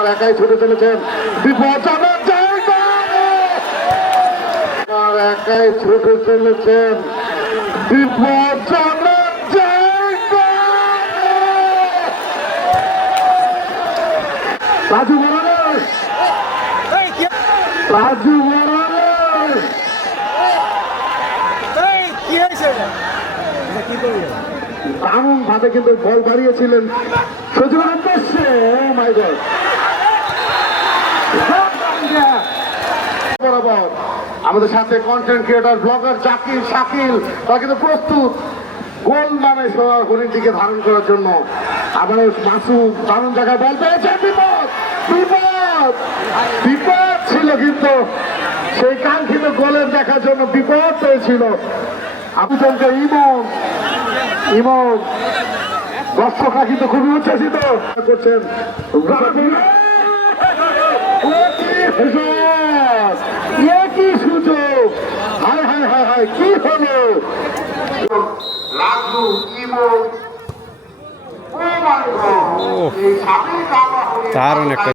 এবার একাই ছুটে চলেছেন বিপজ্জনক জায়গায়, এবার একাই ছুটে চলেছেন বিপজ্জনক জায়গায়। রাজু মরালেস, রাজু মরালেস দারুণ ভাবে কিন্তু বল বাড়িয়েছিলেন সজীবের উদ্দেশ্যে। ও মাই গড, বরাবর আমাদের সাথে content creator blogger Zakir Shakil তারা কিন্তু প্রস্তুত গোল মানে সোনার হরিণটিকে ধারণ করার জন্য। আবারও মাসুদ দারুণ জায়গায় বল পেয়েছেন, বিপদ বিপদ বিপদ ছিল, কিন্তু সেই কাঙ্ক্ষিত গোলের দেখার জন্য বিপদ পেয়েছিল। আবুজনকে ইমন ইমন দর্শকরা কিন্তু খুবই উচ্ছ্বাসিত করছেন। কি সুযোগ, হায় হায় হায় হায়, কি হলো রাজু ইমন, দারুণ একটা